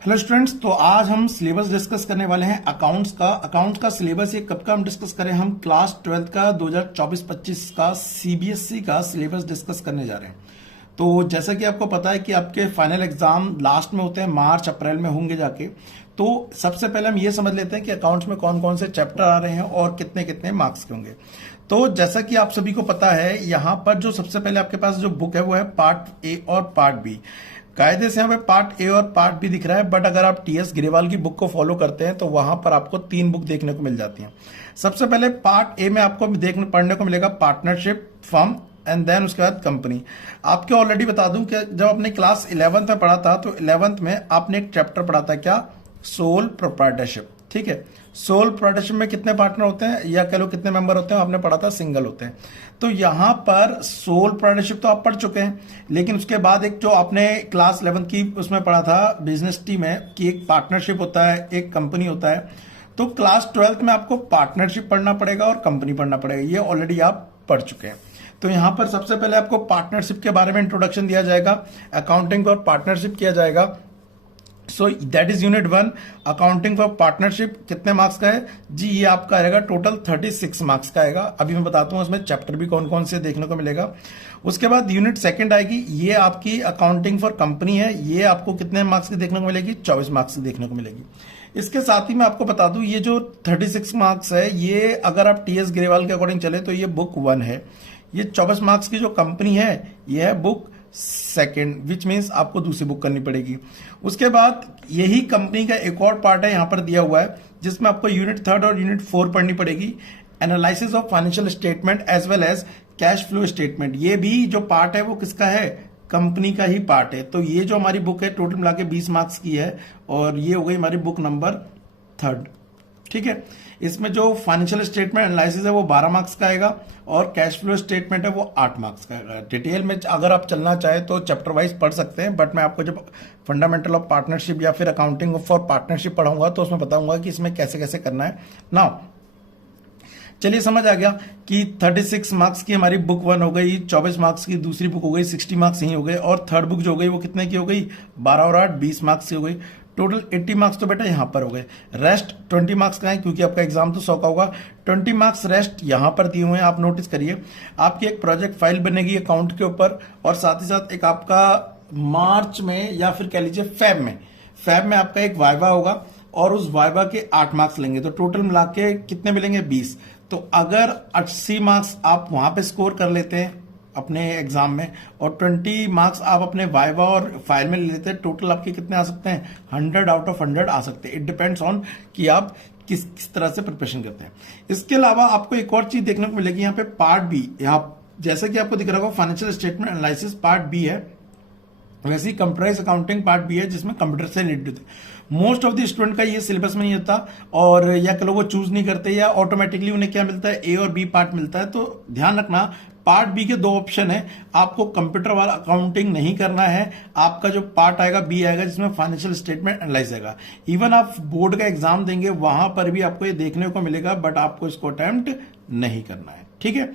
Hello students, तो आज हम सिलेबस डिस्कस करने वाले हैं अकाउंट्स का सिलेबस। ये कब का हम डिस्कस करें? हम क्लास 12 का 2024-25 का सीबीएसई का सिलेबस डिस्कस करने जा रहे हैं। तो जैसा कि आपको पता है कि आपके फाइनल एग्जाम लास्ट में होते हैं, मार्च अप्रैल में होंगे जाके। तो सबसे पहले हम ये समझ लेते हैं कि अकाउंट्स में कौन कौन से चैप्टर आ रहे हैं और कितने कितने मार्क्स के होंगे। तो जैसा कि आप सभी को पता है, यहाँ पर जो सबसे पहले आपके पास जो बुक है वो है पार्ट ए और पार्ट बी। कायदे से यहाँ पे पार्ट ए और पार्ट बी दिख रहा है, बट अगर आप टीएस ग्रेवाल की बुक को फॉलो करते हैं तो वहां पर आपको 3 बुक देखने को मिल जाती हैं। सबसे पहले पार्ट ए में आपको पढ़ने को मिलेगा पार्टनरशिप, फर्म एंड देन उसके बाद कंपनी। आपके ऑलरेडी बता दूं कि जब आपने क्लास 11th में पढ़ा था तो 11th में आपने एक चैप्टर पढ़ा था, क्या? Sole proprietorship. ठीक है, सोल प्रोप्राइटरशिप में कितने पार्टनर होते हैं या कह लो कितने मेंबर होते हैं? आपने पढ़ा था सिंगल होते हैं। तो यहां पर सोल प्रोप्राइटरशिप तो आप पढ़ चुके हैं, लेकिन उसके बाद एक जो आपने क्लास 11 की उसमें पढ़ा था बिजनेस टी में कि एक पार्टनरशिप होता है, एक कंपनी होता है। तो क्लास 12th में आपको पार्टनरशिप पढ़ना पड़ेगा और कंपनी पढ़ना पड़ेगा, ये ऑलरेडी आप पढ़ चुके हैं। तो यहां पर सबसे पहले आपको पार्टनरशिप के बारे में इंट्रोडक्शन दिया जाएगा, अकाउंटिंग और पार्टनरशिप किया जाएगा। So that is unit 1, accounting for partnership. कितने मार्क्स का है जी? ये आपका आएगा टोटल 36 मार्क्स का आएगा। अभी मैं बताता हूं उसमें चैप्टर भी कौन कौन से देखने को मिलेगा। उसके बाद यूनिट 2 आएगी, ये आपकी अकाउंटिंग फॉर कंपनी है। ये आपको कितने मार्क्स की देखने को मिलेगी? 24 मार्क्स की देखने को मिलेगी। इसके साथ ही मैं आपको बता दूं, ये जो 36 मार्क्स है, ये अगर आप टीएस ग्रेवाल के अकॉर्डिंग चले तो ये बुक 1 है। ये 24 मार्क्स की जो कंपनी है ये है बुक 2, विच मीन्स आपको दूसरी बुक करनी पड़ेगी। उसके बाद यही कंपनी का एक और पार्ट है, यहां पर दिया हुआ है, जिसमें आपको यूनिट 3 और यूनिट 4 पढ़नी पड़ेगी, analysis of financial statement as well as cash flow statement. ये भी जो पार्ट है वो किसका है? कंपनी का ही पार्ट है। तो ये जो हमारी बुक है टोटल मिला के 20 मार्क्स की है, और ये हो गई हमारी बुक नंबर 3। ठीक है, इसमें जो फाइनेंशियल स्टेटमेंट एनालिसिस है वो 12 मार्क्स का आएगा, और कैश फ्लो स्टेटमेंट है वो 8 मार्क्स का आएगा। डिटेल में अगर आप चलना चाहे तो चैप्टर वाइज पढ़ सकते हैं, बट मैं आपको जब फंडामेंटल ऑफ पार्टनरशिप या फिर अकाउंटिंग फॉर पार्टनरशिप पढ़ाऊंगा तो उसमें बताऊंगा कि इसमें कैसे कैसे करना है ना। चलिए, समझ आ गया कि 36 मार्क्स की हमारी बुक 1 हो गई, 24 मार्क्स की दूसरी बुक हो गई, 60 मार्क्स ही हो गए, और थर्ड बुक जो हो गई वो कितने की हो गई? 12 और 8 20 मार्क्स की हो गई। टोटल 80 मार्क्स तो बेटा यहां पर हो गए। रेस्ट 20 मार्क्स का है, क्योंकि आपका एग्जाम तो 100 का होगा। 20 मार्क्स रेस्ट यहां पर दिए हुए हैं, आप नोटिस करिए। आपकी एक प्रोजेक्ट फाइल बनेगी अकाउंट के ऊपर, और साथ ही साथ एक आपका मार्च में या फिर कह लीजिए फैब में आपका एक वाइवा होगा, और उस वाइवा के 8 मार्क्स लेंगे। तो टोटल मिला के कितने मिलेंगे? 20। तो अगर 80 मार्क्स आप वहां पे स्कोर कर लेते हैं अपने एग्जाम में, और 20 मार्क्स आप अपने वाइवा और फाइल में ले लेते हैं, टोटल आपके कितने आ सकते हैं? 100 आउट ऑफ 100 आ सकते हैं। इट डिपेंड्स ऑन कि आप किस तरह से प्रिपरेशन करते हैं। इसके अलावा आपको एक और चीज देखने को मिलेगी यहाँ पे, पार्ट बी। यहाँ जैसा कि आपको दिख रहा होगा financial statement analysis part B है, वैसे ही कंप्यूटराइज अकाउंटिंग पार्ट बी है, जिसमें कंप्यूटर से रिलेटेड होते हैं। मोस्ट ऑफ द स्टूडेंट का ये सिलेबस में नहीं होता, और या कह लो वो चूज नहीं करते, या ऑटोमेटिकली उन्हें क्या मिलता है? ए और बी पार्ट मिलता है। तो ध्यान रखना, पार्ट बी के 2 ऑप्शन है। आपको कंप्यूटर वाला अकाउंटिंग नहीं करना है, आपका जो पार्ट आएगा बी आएगा, जिसमें फाइनेंशियल स्टेटमेंट एनालाइज आएगा। इवन आप बोर्ड का एग्जाम देंगे वहां पर भी आपको ये देखने को मिलेगा, बट आपको इसको अटेम्प्ट नहीं करना है। ठीक है,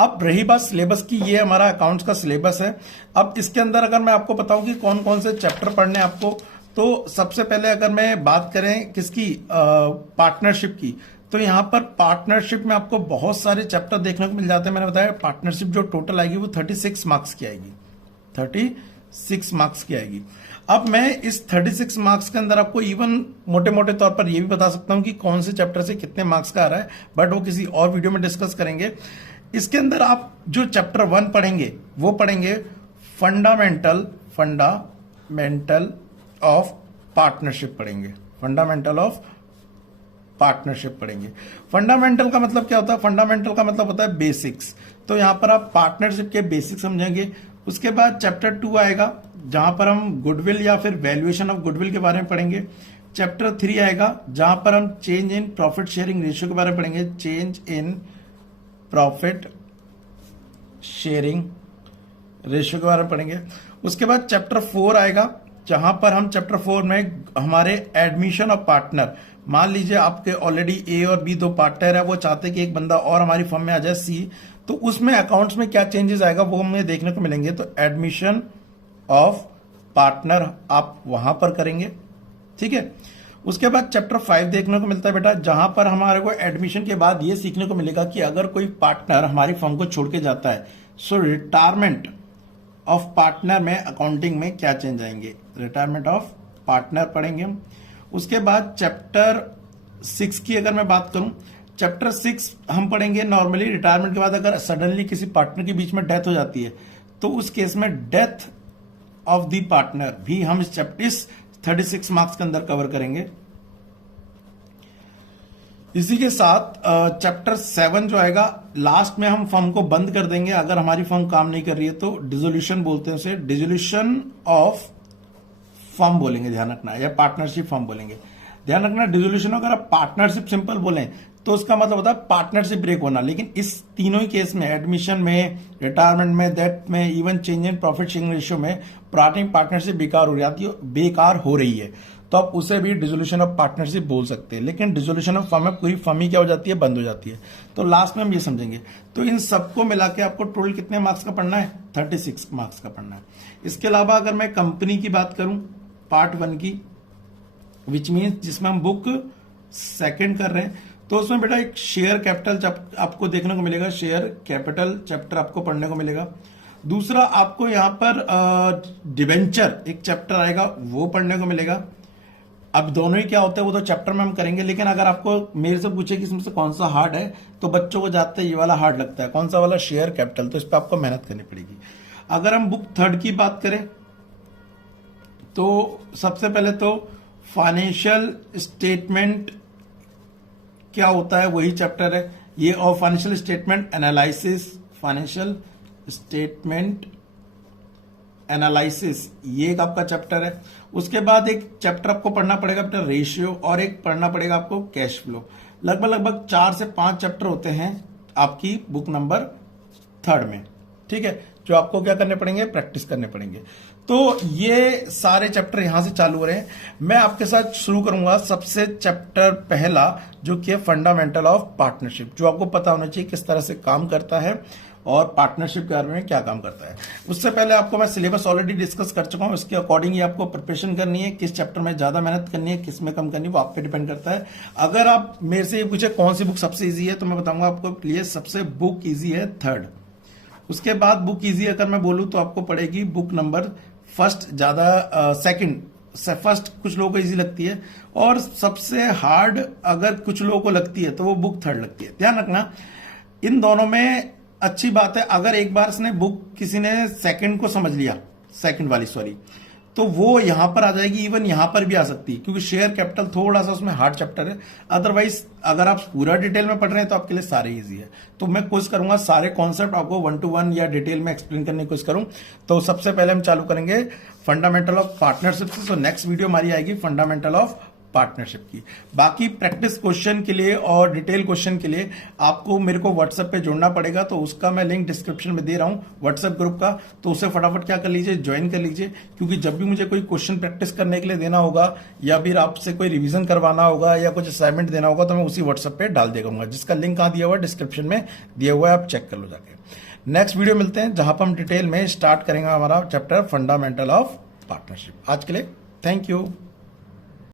अब रही बात सिलेबस की, ये हमारा अकाउंट्स का सिलेबस है। अब इसके अंदर अगर मैं आपको बताऊं कि कौन कौन से चैप्टर पढ़ने आपको, तो सबसे पहले अगर मैं बात करें किसकी, पार्टनरशिप की, तो यहां पर पार्टनरशिप में आपको बहुत सारे चैप्टर देखने को मिल जाते हैं। मैंने बताया पार्टनरशिप जो टोटल आएगी वो 36 मार्क्स की आएगी, 36 मार्क्स की आएगी। अब मैं इस 36 मार्क्स के अंदर आपको इवन मोटे मोटे तौर पर यह भी बता सकता हूं कि कौन से चैप्टर से कितने मार्क्स का आ रहा है, बट वो किसी और वीडियो में डिस्कस करेंगे। इसके अंदर आप जो चैप्टर 1 पढ़ेंगे वो पढ़ेंगे फंडामेंटल ऑफ पार्टनरशिप पढ़ेंगे, फंडामेंटल ऑफ पार्टनरशिप पढ़ेंगे। फंडामेंटल का मतलब क्या होता है? फंडामेंटल का मतलब होता है बेसिक्स। तो यहां पर आप पार्टनरशिप के बेसिक्स समझेंगे। उसके बाद चैप्टर 2 आएगा, जहां पर हम गुडविल या फिर वैल्यूएशन ऑफ गुडविल के बारे में पढ़ेंगे। चैप्टर 3 आएगा, जहां पर हम change in profit sharing ratio के बारे में पढ़ेंगे, change in profit sharing ratio के बारे में पढ़ेंगे। उसके बाद चैप्टर 4 आएगा, जहां पर हम चैप्टर 4 में हमारे एडमिशन ऑफ पार्टनर, मान लीजिए आपके ऑलरेडी ए और बी 2 पार्टनर है, वो चाहते हैं कि एक बंदा और हमारी फर्म में आ जाए सी, तो उसमें अकाउंट्स में क्या चेंजेस आएगा वो हमें देखने को मिलेंगे। तो एडमिशन ऑफ पार्टनर आप वहां पर करेंगे। ठीक है। उसके बाद चैप्टर 5 देखने को मिलता है बेटा, जहां पर हमारे को एडमिशन के बाद ये सीखने को मिलेगा कि अगर कोई पार्टनर हमारी फर्म को छोड़ के जाता है, सो रिटायरमेंट ऑफ पार्टनर में अकाउंटिंग में क्या चेंज आएंगे, रिटायरमेंट ऑफ पार्टनर पढ़ेंगे हम। उसके बाद चैप्टर 6 की अगर मैं बात करूं, चैप्टर 6 हम पढ़ेंगे नॉर्मली रिटायरमेंट के बाद अगर सडनली किसी पार्टनर के बीच में डेथ हो जाती है तो उस केस में डेथ ऑफ द पार्टनर भी हम इस 36 मार्क्स के अंदर कवर करेंगे। इसी के साथ चैप्टर 7 जो आएगा लास्ट में हम फर्म को बंद कर देंगे अगर हमारी फर्म काम नहीं कर रही है, तो डिसोल्यूशन बोलते हैं उसे, डिसोल्यूशन ऑफ फर्म बोलेंगे, ध्यान रखना, या पार्टनरशिप फर्म बोलेंगे, ध्यान रखना। डिसोल्यूशन अगर आप पार्टनरशिप सिंपल बोलें तो उसका मतलब होता है पार्टनरशिप ब्रेक होना, लेकिन इस तीनों ही केस में, एडमिशन में, रिटायरमेंट में, डेथ में, even change in profit sharing ratio में पार्टनरशिप बेकार हो रही है तो आप उसे भी डिसोल्यूशन ऑफ पार्टनरशिप बोल सकते हैं। लेकिन डिसोल्यूशन ऑफ फर्म में पूरी फर्म ही क्या हो जाती है, बंद हो जाती है। तो लास्ट में हम ये समझेंगे। तो इन सबको मिला के आपको टोटल कितने मार्क्स का पढ़ना है, 36 मार्क्स का पढ़ना है। इसके अलावा अगर मैं कंपनी की बात करूं पार्ट 1 की, विच मीन्स जिसमें हम बुक सेकंड कर रहे हैं, तो उसमें बेटा एक शेयर कैपिटल आपको देखने को मिलेगा, शेयर कैपिटल चैप्टर आपको पढ़ने को मिलेगा। दूसरा आपको यहां पर डिबेंचर एक चैप्टर आएगा वो पढ़ने को मिलेगा। अब दोनों ही क्या होता है वो तो चैप्टर में हम करेंगे, लेकिन अगर आपको मेरे से पूछे कि इसमें से कौन सा हार्ड है तो बच्चों को जाते हैं ये वाला हार्ड लगता है, कौन सा वाला, शेयर कैपिटल, तो इस पर आपको मेहनत करनी पड़ेगी। अगर हम बुक 3 की बात करें तो सबसे पहले तो फाइनेंशियल स्टेटमेंट क्या होता है वही चैप्टर है ये, और financial statement analysis, financial statement analysis ये एक आपका चैप्टर है। उसके बाद एक चैप्टर आपको पढ़ना पड़ेगा बेटा रेशियो, और एक पढ़ना पड़ेगा आपको कैश फ्लो। लगभग 4 से 5 चैप्टर होते हैं आपकी बुक नंबर 3 में, ठीक है, जो आपको क्या करने पड़ेंगे, प्रैक्टिस करने पड़ेंगे। तो ये सारे चैप्टर यहां से चालू हो रहे हैं। मैं आपके साथ शुरू करूंगा सबसे चैप्टर पहला जो कि है फंडामेंटल ऑफ पार्टनरशिप, जो आपको पता होना चाहिए किस तरह से काम करता है और पार्टनरशिप के बारे में क्या काम करता है। उससे पहले आपको मैं सिलेबस ऑलरेडी डिस्कस कर चुका हूं, इसके अकॉर्डिंग ही आपको प्रिपरेशन करनी है, किस चैप्टर में ज्यादा मेहनत करनी है, किस में कम करनी है, वो आप पे डिपेंड करता है। अगर आप मेरे से ये पूछे कौन सी बुक सबसे ईजी है तो मैं बताऊंगा आपको लिए सबसे बुक ईजी है 3rd। उसके बाद बुक ईजी अगर मैं बोलूं तो आपको पड़ेगी बुक नंबर फर्स्ट, ज्यादा सेकंड, फर्स्ट कुछ लोगों को इजी लगती है, और सबसे हार्ड अगर कुछ लोगों को लगती है तो वो बुक 3rd लगती है। ध्यान रखना इन दोनों में अच्छी बात है, अगर एक बार इसने बुक किसी ने सेकंड को समझ लिया, सेकंड वाली सॉरी, तो वो यहां पर आ जाएगी, इवन यहां पर भी आ सकती है, क्योंकि शेयर कैपिटल थोड़ा सा उसमें हार्ड चैप्टर है। अदरवाइज अगर आप पूरा डिटेल में पढ़ रहे हैं तो आपके लिए सारे इजी है। तो मैं कोशिश करूंगा सारे कॉन्सेप्ट आपको 1 to 1 या डिटेल में एक्सप्लेन करने की कोशिश करूं। तो सबसे पहले हम चालू करेंगे फंडामेंटल ऑफ पार्टनरशिप से। तो नेक्स्ट वीडियो हमारी आएगी फंडामेंटल ऑफ पार्टनरशिप की। बाकी प्रैक्टिस क्वेश्चन के लिए और डिटेल क्वेश्चन के लिए आपको मेरे को व्हाट्सएप पे जुड़ना पड़ेगा, तो उसका मैं लिंक डिस्क्रिप्शन में दे रहा हूं व्हाट्सएप ग्रुप का, तो उसे फटाफट क्या कर लीजिए, ज्वाइन कर लीजिए, क्योंकि जब भी मुझे कोई क्वेश्चन प्रैक्टिस करने के लिए देना होगा या फिर आपसे कोई रिवीजन करवाना होगा या कुछ असाइनमेंट देना होगा तो मैं उसी व्हाट्सएप पे डाल देगा, जिसका लिंक कहां दिया हुआ है, डिस्क्रिप्शन में दिया हुआ है, आप चेक कर लो जाके। नेक्स्ट वीडियो मिलते हैं जहां पर हम डिटेल में स्टार्ट करेंगे हमारा चैप्टर फंडामेंटल ऑफ पार्टनरशिप। आज के लिए थैंक यू।